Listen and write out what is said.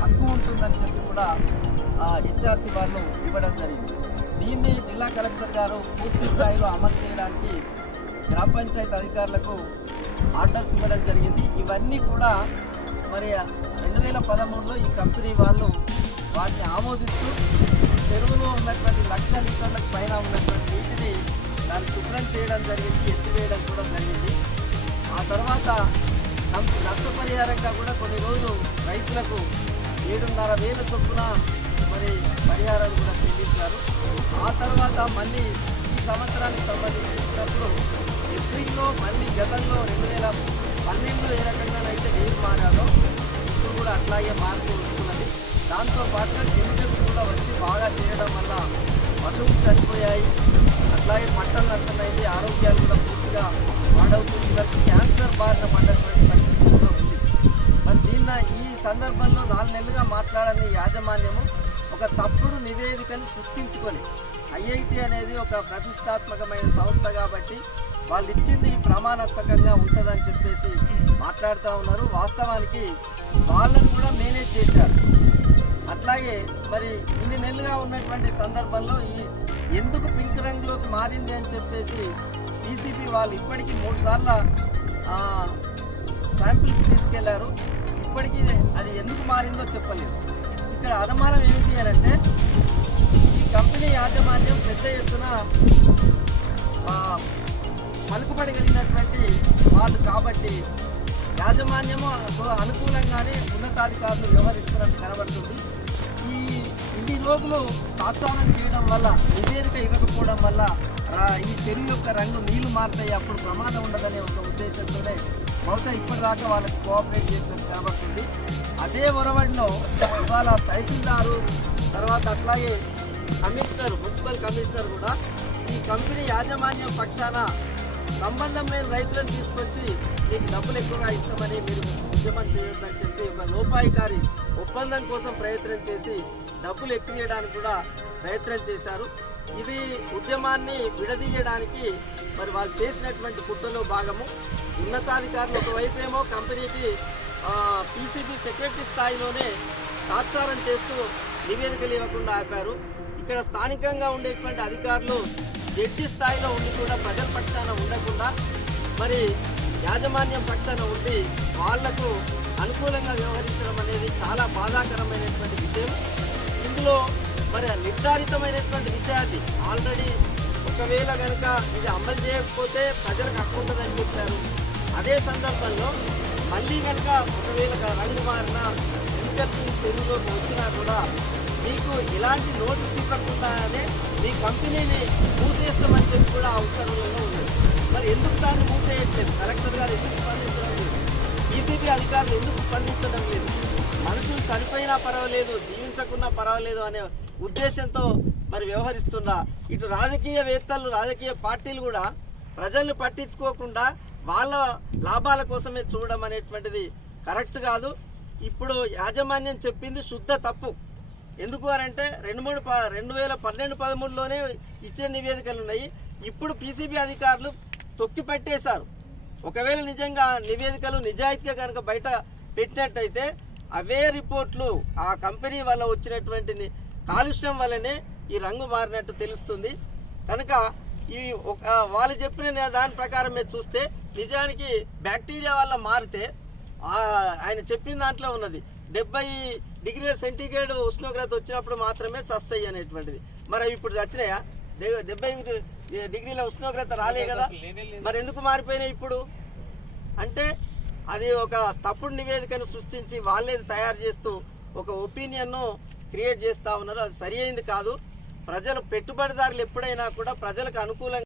హక్కు ఉంటుందని చెప్పి కూడా హెచ్ఆర్సీ వాళ్ళు ఇవ్వడం జరిగింది. దీన్ని జిల్లా కలెక్టర్ గారు పూర్తి స్థాయిలో అమలు చేయడానికి గ్రామ పంచాయతీ అధికారులకు ఆర్డర్స్ ఇవ్వడం జరిగింది. ఇవన్నీ కూడా మరి 2013లో ఈ కంపెనీ వాళ్ళు వాటిని ఆమోదిస్తూ చెరువులో ఉన్నటువంటి 1,00,000 లీటర్లకు పైన ఉన్నటువంటి నీటిని దాన్ని శుభ్రం చేయడం జరిగింది, ఎత్తివేయడం కూడా జరిగింది. ఆ తర్వాత నష్టపరిహారంగా కూడా కొన్ని రోజులు రైతులకు 7,500 చొప్పున మరి పరిహారాలు కూడా చెల్లించారు. ఆ తర్వాత మళ్ళీ ఈ సంవత్సరానికి సంబంధించి చూసినప్పుడు ఏప్రిల్లో మళ్ళీ గతంలో 2012లో ఏ రకంగానైతే నీరు మారాలో ఇప్పుడు కూడా అట్లాగే మారుతూ వస్తున్నది. దాంతో పాటుగా కెమికల్స్ కూడా వచ్చి బాగా చేయడం వల్ల పశువులు చనిపోయాయి, అట్లాగే పంటలు నష్టమైంది, ఆరోగ్యాలు కూడా పూర్తిగా పాడవుతుంది. వరకు క్యాన్సర్ బారిన పడ్డటువంటి పరిస్థితి కూడా ఉంది. మరి ఈ సందర్భంలో 4 నెలలుగా మాట్లాడని యాజమాన్యము ఒక తప్పుడు నివేదికను సృష్టించుకొని, ఐఐటి అనేది ఒక ప్రతిష్టాత్మకమైన సంస్థ కాబట్టి వాళ్ళు ఇచ్చింది ప్రమాణాత్మకంగా ఉంటుందని చెప్పేసి మాట్లాడుతూ ఉన్నారు. వాస్తవానికి వాళ్ళను కూడా మేనేజ్ చేశారు. అట్లాగే మరి ఇన్ని నెలలుగా ఉన్నటువంటి సందర్భంలో ఎందుకు పింక్ రంగులోకి మారింది అని చెప్పేసి పీసీబీ వాళ్ళు ఇప్పటికీ 3 సార్లు శాంపిల్స్ తీసుకెళ్లారు. ఇప్పటికీ అది ఎందుకు మారిందో చెప్పలేదు. ఇక్కడ అనుమానం ఏమిటి అని అంటే ఈ కంపెనీ యాజమాన్యం పెద్ద ఎత్తున పలుకుబడగలిగినటువంటి వాళ్ళు కాబట్టి యాజమాన్యము అనుకూలంగానే ఉన్నతాధికారులు వ్యవహరిస్తున్నట్టు కనబడుతుంది. ఇన్ని రోజులు తాత్సారం చేయడం వల్ల, నివేదిక ఇవ్వకపోవడం వల్ల ఈ చెరువు యొక్క రంగు నీళ్లు మారుతాయి, అప్పుడు ప్రమాదం ఉండదనే ఒక ఉద్దేశంతోనే బహుశా ఇప్పటిదాకా వాళ్ళకి కోఆపరేట్ చేసినట్టు కనబడుతుంది. అదే ఒరవడిలో ఇవాళ తహసీల్దారు తర్వాత అట్లాగే కమిషనర్, మున్సిపల్ కమిషనర్ కూడా ఈ కంపెనీ యాజమాన్యం పక్షాన సంబంధం లేని రైతులను తీసుకొచ్చి మీకు డబ్బులు ఎక్కువగా ఇస్తామని మీరు ఉద్యమం చేయొద్దని చెప్పి ఒక లోపాయికారి ఒప్పందం కోసం ప్రయత్నం చేసి డబ్బులు ఎక్కువేయడానికి కూడా ప్రయత్నం చేశారు. ఇది ఉద్యమాన్ని విడదీయడానికి మరి వాళ్ళు చేసినటువంటి కుట్రలో భాగము. ఉన్నతాధికారులు ఒకవైపు ఏమో కంపెనీకి పీసీబీ సెక్రటరీ స్థాయిలోనే తాత్సారం చేస్తూ నివేదికలు ఇవ్వకుండా ఆపారు. ఇక్కడ స్థానికంగా ఉండేటువంటి అధికారులు జడ్జి స్థాయిలో ఉండి కూడా ప్రజల పక్షాన ఉండకుండా మరి యాజమాన్యం పక్షాన ఉండి వాళ్లకు అనుకూలంగా వ్యవహరించడం అనేది చాలా బాధాకరమైనటువంటి విషయం. ఇందులో మరి నిర్ధారితమైనటువంటి విషయాన్ని ఆల్రెడీ ఒకవేళ కనుక ఇది అమలు చేయకపోతే ప్రజలకు హక్కు ఉంటుందని చెప్పారు. అదే సందర్భంలో మళ్ళీ కనుక ఒకవేళ రంగు మారిన కెమికల్స్ తెలుగులోకి వచ్చినా కూడా మీకు ఇలాంటి నోటీస్ ఇవ్వకుండానే మీ కంపెనీని మూసేస్తామని చెప్పి కూడా ఆ ఉత్తర్వులలో ఉన్నది. మరి ఎందుకు దాన్ని మూసేయట్లేదు? కలెక్టర్ గారు ఎందుకు స్పందించడం లేదు? పీసీబీ అధికారులు ఎందుకు స్పందించడం లేదు? మనుషులు చనిపోయినా పర్వాలేదు, జీవించకున్నా పర్వాలేదు అనే ఉద్దేశంతో మరి వ్యవహరిస్తున్నా ఇటు రాజకీయవేత్తలు, రాజకీయ పార్టీలు కూడా ప్రజల్ని పట్టించుకోకుండా వాళ్ళ లాభాల కోసమే చూడడం అనేటువంటిది కరెక్ట్ కాదు. ఇప్పుడు యాజమాన్యం చెప్పింది శుద్ధ తప్పు. ఎందుకు అనంటే 2012-13లోనే ఇచ్చిన నివేదికలు ఉన్నాయి. ఇప్పుడు పీసీబీ అధికారులు తొక్కి పెట్టేశారు. ఒకవేళ నిజంగా నివేదికలు నిజాయితీగా కనుక బయట పెట్టినట్టయితే అవే రిపోర్ట్లు ఆ కంపెనీ వల్ల వచ్చినటువంటి కాలుష్యం వల్లనే ఈ రంగు మారినట్టు తెలుస్తుంది. కనుక ఈ వాళ్ళు చెప్పిన దాని ప్రకారం మీరు చూస్తే నిజానికి బ్యాక్టీరియా వల్ల మారితే ఆయన చెప్పిన దాంట్లో ఉన్నది 70 డిగ్రీల సెంటీగ్రేడ్ ఉష్ణోగ్రత వచ్చినప్పుడు మాత్రమే చస్తాయి అనేటువంటిది. మరి అవి ఇప్పుడు వచ్చినాయా? 70 డిగ్రీల ఉష్ణోగ్రత రాలే కదా, మరి ఎందుకు మారిపోయినాయి ఇప్పుడు? అంటే అది ఒక తప్పుడు నివేదికను సృష్టించి వాళ్ళే తయారు చేస్తూ ఒక ఒపీనియన్ను క్రియేట్ చేస్తా ఉన్నారు. అది సరి అయింది కాదు. ప్రజలు, పెట్టుబడిదారులు ఎప్పుడైనా కూడా ప్రజలకు అనుకూలంగా